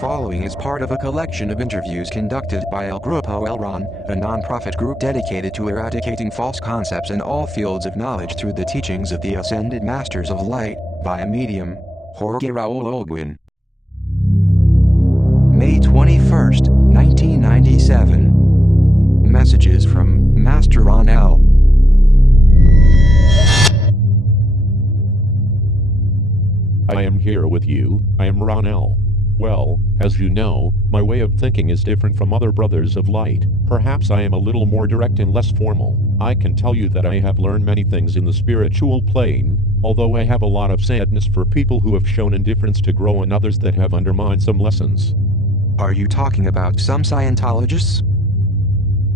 following is part of a collection of interviews conducted by El Grupo Elron, a non-profit group dedicated to eradicating false concepts in all fields of knowledge through the teachings of the ascended Masters of Light, via medium, Jorge Raul Olguin. May 21st, 1997. Messages from Master Raunel. I am here with you. I am Raunel. Well, as you know, my way of thinking is different from other brothers of light. Perhaps I am a little more direct and less formal. I can tell you that I have learned many things in the spiritual plane, although I have a lot of sadness for people who have shown indifference to grow and others that have undermined some lessons. Are you talking about some Scientologists?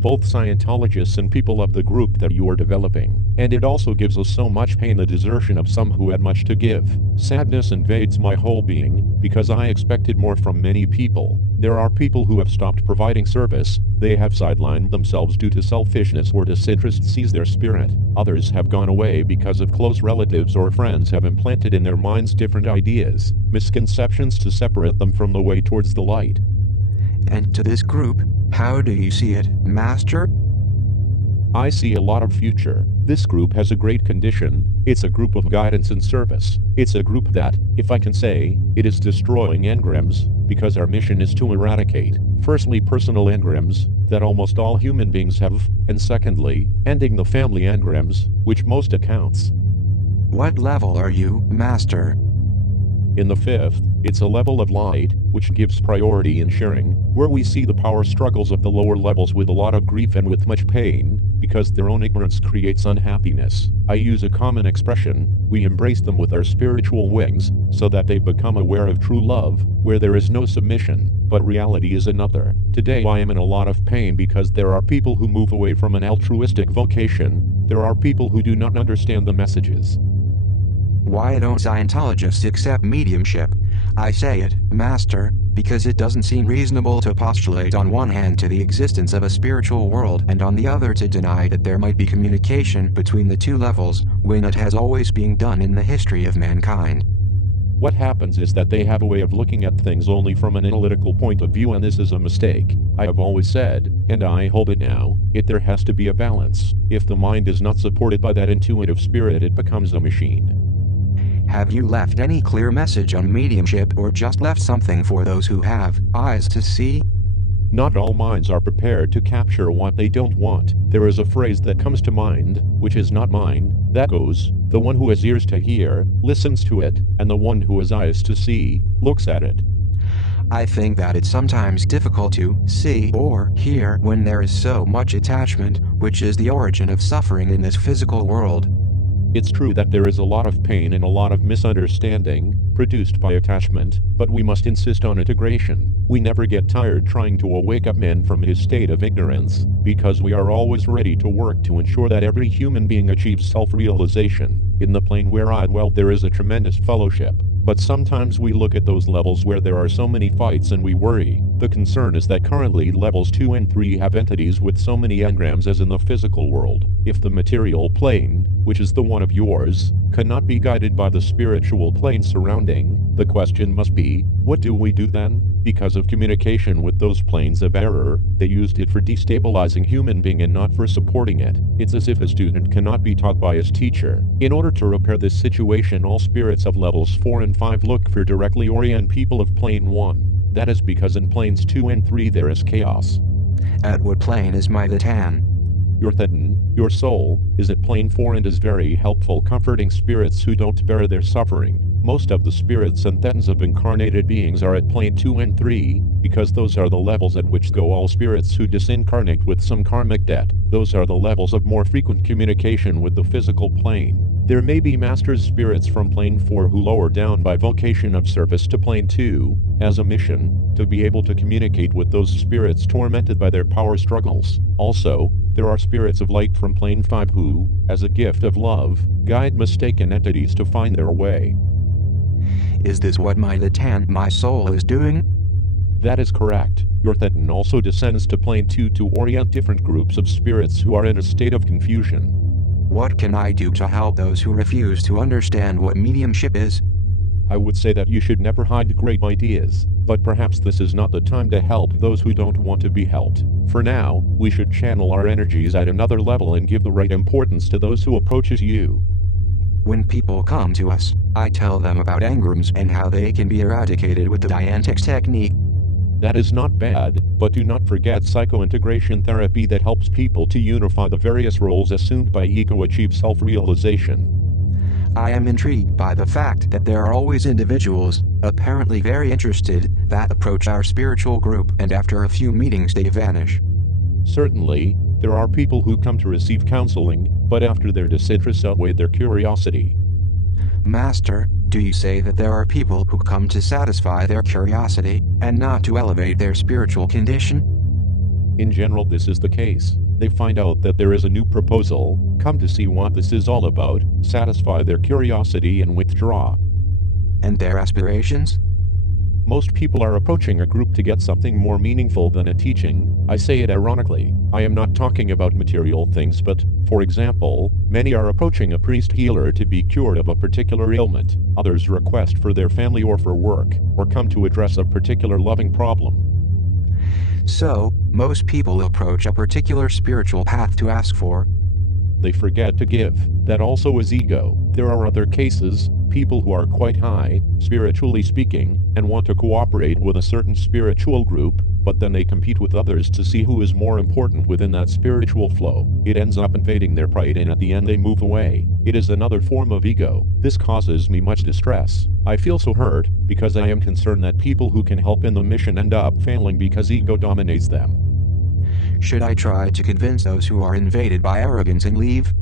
Both Scientologists and people of the group that you are developing. And it also gives us so much pain, the desertion of some who had much to give. Sadness invades my whole being, because I expected more from many people. There are people who have stopped providing service. They have sidelined themselves due to selfishness or disinterest sees their spirit. Others have gone away because of close relatives or friends have implanted in their minds different ideas, misconceptions to separate them from the way towards the light. And to this group, how do you see it, Master? I see a lot of future. This group has a great condition. It's a group of guidance and service. It's a group that, if I can say, it is destroying engrams, because our mission is to eradicate, firstly, personal engrams, that almost all human beings have, and secondly, ending the family engrams, which most accounts. What level are you, Master? In the fifth, it's a level of light, which gives priority in sharing, where we see the power struggles of the lower levels with a lot of grief and with much pain, because their own ignorance creates unhappiness. I use a common expression, we embrace them with our spiritual wings, so that they become aware of true love, where there is no submission, but reality is another. Today I am in a lot of pain because there are people who move away from an altruistic vocation. There are people who do not understand the messages. Why don't Scientologists accept mediumship? I say it, Master, because it doesn't seem reasonable to postulate on one hand to the existence of a spiritual world and on the other to deny that there might be communication between the two levels, when it has always been done in the history of mankind. What happens is that they have a way of looking at things only from an analytical point of view, and this is a mistake. I have always said, and I hold it now, there has to be a balance. If the mind is not supported by that intuitive spirit, it becomes a machine. Have you left any clear message on mediumship or just left something for those who have eyes to see? Not all minds are prepared to capture what they don't want. There is a phrase that comes to mind, which is not mine, that goes, the one who has ears to hear, listens to it, and the one who has eyes to see, looks at it. I think that it's sometimes difficult to see or hear when there is so much attachment, which is the origin of suffering in this physical world. It's true that there is a lot of pain and a lot of misunderstanding, produced by attachment, but we must insist on integration. We never get tired trying to wake up man from his state of ignorance, because we are always ready to work to ensure that every human being achieves self-realization. In the plane where I dwell there is a tremendous fellowship, but sometimes we look at those levels where there are so many fights and we worry. The concern is that currently levels 2 and 3 have entities with so many engrams as in the physical world. If the material plane, which is the one of yours, cannot be guided by the spiritual plane surrounding, the question must be, what do we do then? Because of communication with those planes of error, they used it for destabilizing human being and not for supporting it. It's as if a student cannot be taught by his teacher. In order to repair this situation, all spirits of levels 4 and 5 look for directly orient people of plane 1. That is because in planes 2 and 3 there is chaos. At what plane is my Latan? Your Thetan, your soul, is at plane 4 and is very helpful, comforting spirits who don't bear their suffering. Most of the spirits and Thetans of incarnated beings are at plane 2 and 3, because those are the levels at which go all spirits who disincarnate with some karmic debt. Those are the levels of more frequent communication with the physical plane. There may be master spirits from plane 4 who lower down by vocation of service to plane 2, as a mission, to be able to communicate with those spirits tormented by their power struggles. Also, there are spirits of light from plane 5 who, as a gift of love, guide mistaken entities to find their way. Is this what my Latan, my soul, is doing? That is correct. Your Thetan also descends to plane 2 to orient different groups of spirits who are in a state of confusion. What can I do to help those who refuse to understand what mediumship is? I would say that you should never hide great ideas, but perhaps this is not the time to help those who don't want to be helped. For now, we should channel our energies at another level and give the right importance to those who approaches you. When people come to us, I tell them about engrams and how they can be eradicated with the Dianetics technique. That is not bad, but do not forget psychointegration therapy that helps people to unify the various roles assumed by ego achieve self-realization. I am intrigued by the fact that there are always individuals, apparently very interested, that approach our spiritual group and after a few meetings they vanish. Certainly, there are people who come to receive counseling, but after their disinterest outweighed their curiosity. Master, do you say that there are people who come to satisfy their curiosity, and not to elevate their spiritual condition? In general, this is the case. They find out that there is a new proposal, come to see what this is all about, satisfy their curiosity and withdraw. And their aspirations? Most people are approaching a group to get something more meaningful than a teaching. I say it ironically. I am not talking about material things, but, for example, many are approaching a priest healer to be cured of a particular ailment. Others request for their family or for work, or come to address a particular loving problem. So, most people approach a particular spiritual path to ask for. They forget to give. That also is ego. There are other cases, people who are quite high, spiritually speaking, and want to cooperate with a certain spiritual group, but then they compete with others to see who is more important within that spiritual flow. It ends up invading their pride and at the end they move away. It is another form of ego. This causes me much distress. I feel so hurt, because I am concerned that people who can help in the mission end up failing because ego dominates them. Should I try to convince those who are invaded by arrogance and leave?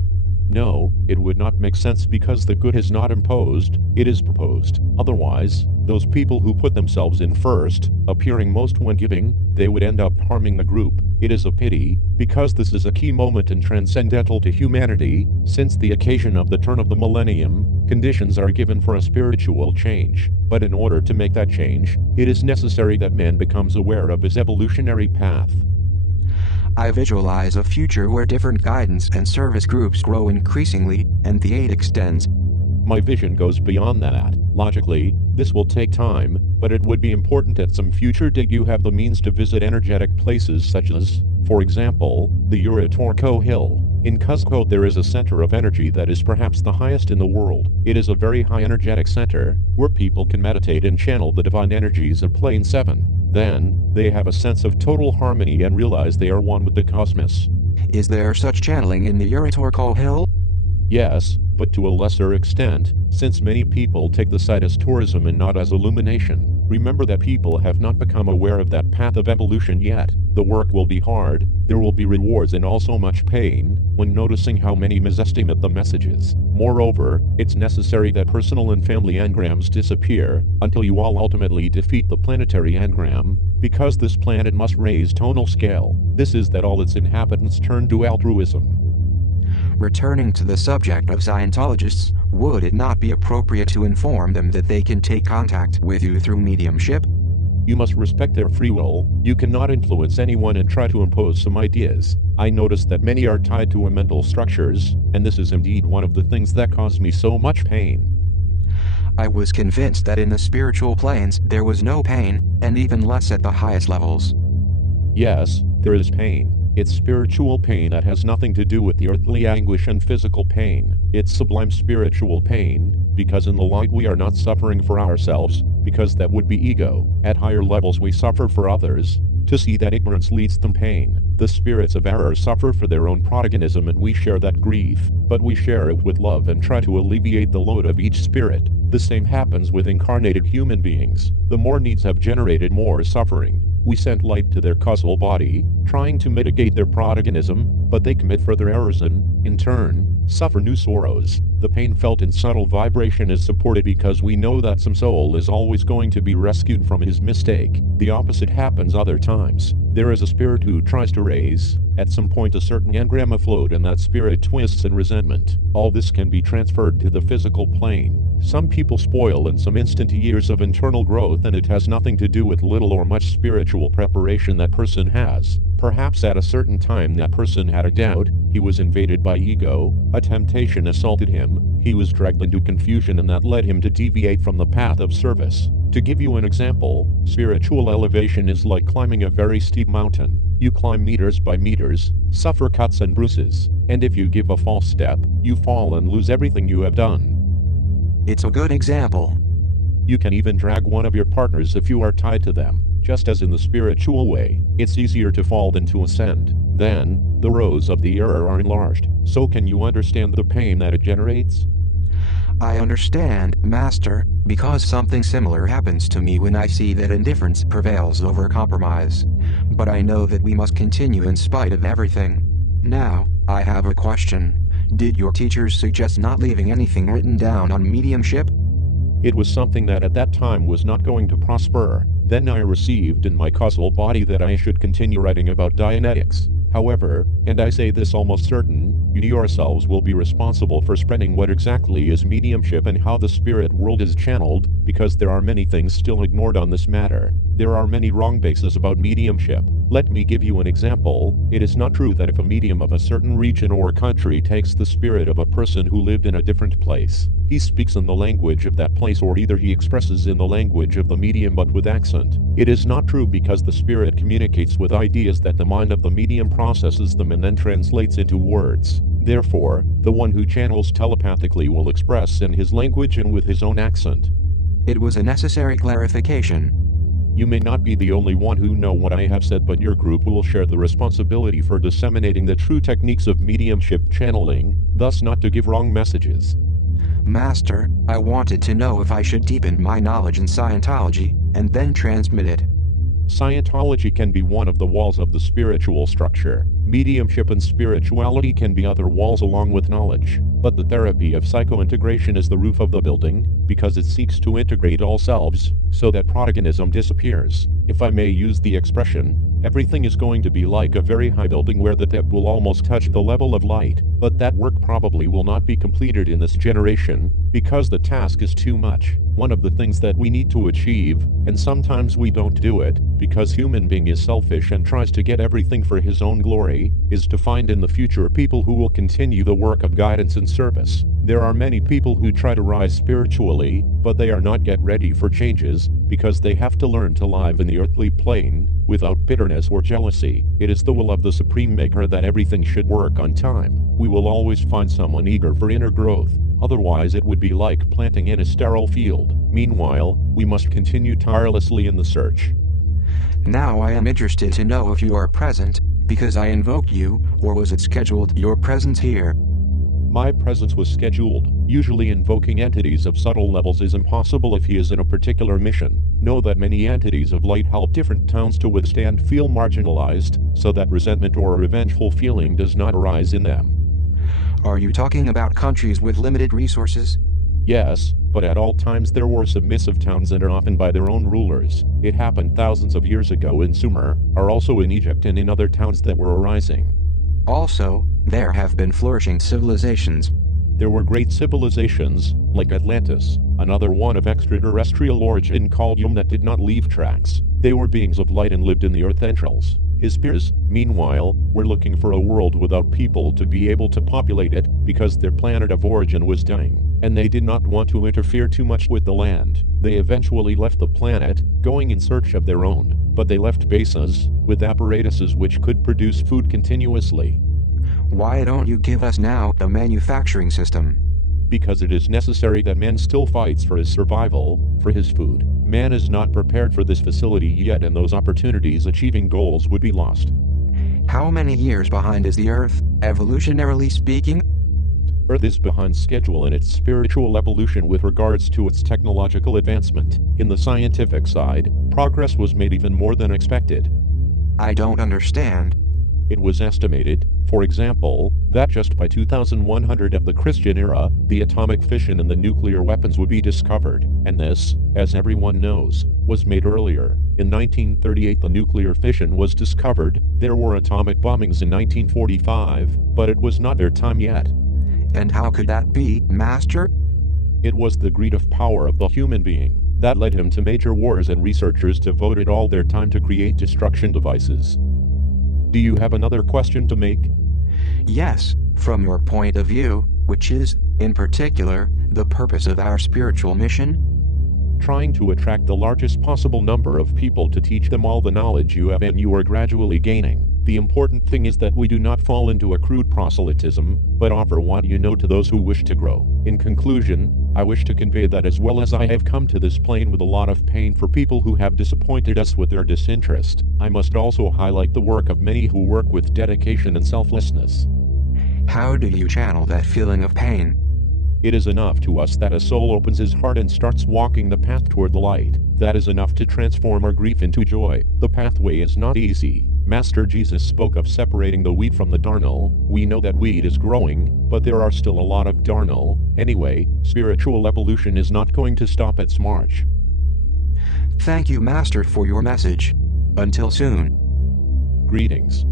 No, it would not make sense because the good is not imposed, it is proposed. Otherwise, those people who put themselves in first, appearing most when giving, they would end up harming the group. It is a pity, because this is a key moment and transcendental to humanity. Since the occasion of the turn of the millennium, conditions are given for a spiritual change. But in order to make that change, it is necessary that man becomes aware of his evolutionary path. I visualize a future where different guidance and service groups grow increasingly, and the aid extends. My vision goes beyond that. Logically, this will take time, but it would be important at some future date you have the means to visit energetic places such as, for example, the Uritorco Hill. In Cuzco there is a center of energy that is perhaps the highest in the world. It is a very high energetic center, where people can meditate and channel the divine energies of Plane 7. Then, they have a sense of total harmony and realize they are one with the cosmos. Is there such channeling in the Uritorco Hill? Yes, but to a lesser extent, since many people take the site as tourism and not as illumination. Remember that people have not become aware of that path of evolution yet. The work will be hard, there will be rewards and also much pain, when noticing how many misestimate the messages. Moreover, it's necessary that personal and family engrams disappear, until you all ultimately defeat the planetary engram, because this planet must raise tonal scale. This is that all its inhabitants turn to altruism. Returning to the subject of Scientologists, would it not be appropriate to inform them that they can take contact with you through mediumship? You must respect their free will. You cannot influence anyone and try to impose some ideas. I notice that many are tied to mental structures, and this is indeed one of the things that cause me so much pain. I was convinced that in the spiritual planes there was no pain, and even less at the highest levels. Yes, there is pain. It's spiritual pain that has nothing to do with the earthly anguish and physical pain. It's sublime spiritual pain, because in the light we are not suffering for ourselves, because that would be ego. At higher levels we suffer for others. To see that ignorance leads them pain. The spirits of error suffer for their own protagonism and we share that grief, but we share it with love and try to alleviate the load of each spirit. The same happens with incarnated human beings. The more needs have generated more suffering. We send light to their causal body, trying to mitigate their protagonism, but they commit further errors and, in turn, suffer new sorrows. The pain felt in subtle vibration is supported because we know that some soul is always going to be rescued from his mistake. The opposite happens other times. There is a spirit who tries to raise, at some point, a certain engram afloat and that spirit twists in resentment. All this can be transferred to the physical plane. Some people spoil in some instant years of internal growth and it has nothing to do with little or much spiritual preparation that person has. Perhaps at a certain time that person had a doubt, He was invaded by ego, a temptation assaulted him, he was dragged into confusion, and that led him to deviate from the path of service. To give you an example, spiritual elevation is like climbing a very steep mountain. You climb meters by meters, suffer cuts and bruises, and if you give a false step, you fall and lose everything you have done. It's a good example. You can even drag one of your partners if you are tied to them. Just as in the spiritual way, it's easier to fall than to ascend. Then, the rows of the error are enlarged. So can you understand the pain that it generates? I understand, Master, because something similar happens to me when I see that indifference prevails over compromise. But I know that we must continue in spite of everything. Now, I have a question. Did your teachers suggest not leaving anything written down on mediumship? It was something that at that time was not going to prosper. Then I received in my causal body that I should continue writing about Dianetics. However, and I say this almost certain, you yourselves will be responsible for spreading what exactly is mediumship and how the spirit world is channeled, because there are many things still ignored on this matter. There are many wrong bases about mediumship. Let me give you an example. It is not true that if a medium of a certain region or country takes the spirit of a person who lived in a different place, he speaks in the language of that place, or either he expresses in the language of the medium but with accent. It is not true, because the spirit communicates with ideas that the mind of the medium processes them and then translates into words. Therefore, the one who channels telepathically will express in his language and with his own accent. It was a necessary clarification. You may not be the only one who know what I have said, but your group will share the responsibility for disseminating the true techniques of mediumship channeling, thus not to give wrong messages. Master, I wanted to know if I should deepen my knowledge in Scientology, and then transmit it. Scientology can be one of the walls of the spiritual structure. Mediumship and spirituality can be other walls along with knowledge. But the therapy of psychointegration is the roof of the building, because it seeks to integrate all selves, so that protagonism disappears. If I may use the expression, everything is going to be like a very high building where the tip will almost touch the level of light, but that work probably will not be completed in this generation, because the task is too much. One of the things that we need to achieve, and sometimes we don't do it, because human being is selfish and tries to get everything for his own glory, is to find in the future people who will continue the work of guidance and service. There are many people who try to rise spiritually, but they are not yet ready for changes, because they have to learn to live in the earthly plane, without bitterness or jealousy. It is the will of the Supreme Maker that everything should work on time. We will always find someone eager for inner growth. Otherwise it would be like planting in a sterile field. Meanwhile, we must continue tirelessly in the search. Now I am interested to know if you are present, because I invoked you, or was it scheduled your presence here? My presence was scheduled. Usually invoking entities of subtle levels is impossible if he is in a particular mission. Know that many entities of light help different towns to withstand feel marginalized, so that resentment or a revengeful feeling does not arise in them. Are you talking about countries with limited resources? Yes, but at all times there were submissive towns and are often by their own rulers. It happened thousands of years ago in Sumer, are also in Egypt and in other towns that were arising. Also, there have been flourishing civilizations. There were great civilizations, like Atlantis, another one of extraterrestrial origin called Yum that did not leave tracks. They were beings of light and lived in the earth entrails. His peers, meanwhile, were looking for a world without people to be able to populate it, because their planet of origin was dying, and they did not want to interfere too much with the land. They eventually left the planet, going in search of their own, but they left bases, with apparatuses which could produce food continuously. Why don't you give us now the manufacturing system? Because it is necessary that man still fights for his survival, for his food. Man is not prepared for this facility yet, and those opportunities achieving goals would be lost. How many years behind is the Earth, evolutionarily speaking? Earth is behind schedule in its spiritual evolution with regards to its technological advancement. In the scientific side, progress was made even more than expected. I don't understand. It was estimated, for example, that just by 2100 of the Christian era, the atomic fission and the nuclear weapons would be discovered, and this, as everyone knows, was made earlier. In 1938 the nuclear fission was discovered. There were atomic bombings in 1945, but it was not their time yet. And how could that be, Master? It was the greed of power of the human being that led him to major wars, and researchers devoted all their time to create destruction devices. Do you have another question to make? Yes, from your point of view, which is, in particular, the purpose of our spiritual mission? Trying to attract the largest possible number of people to teach them all the knowledge you have and you are gradually gaining. The important thing is that we do not fall into a crude proselytism, but offer what you know to those who wish to grow. In conclusion, I wish to convey that as well as I have come to this plane with a lot of pain for people who have disappointed us with their disinterest, I must also highlight the work of many who work with dedication and selflessness. How do you channel that feeling of pain? It is enough to us that a soul opens his heart and starts walking the path toward the light. That is enough to transform our grief into joy. The pathway is not easy. Master Jesus spoke of separating the wheat from the darnel. We know that wheat is growing, but there are still a lot of darnel. Anyway, spiritual evolution is not going to stop its march. Thank you, Master, for your message. Until soon. Greetings.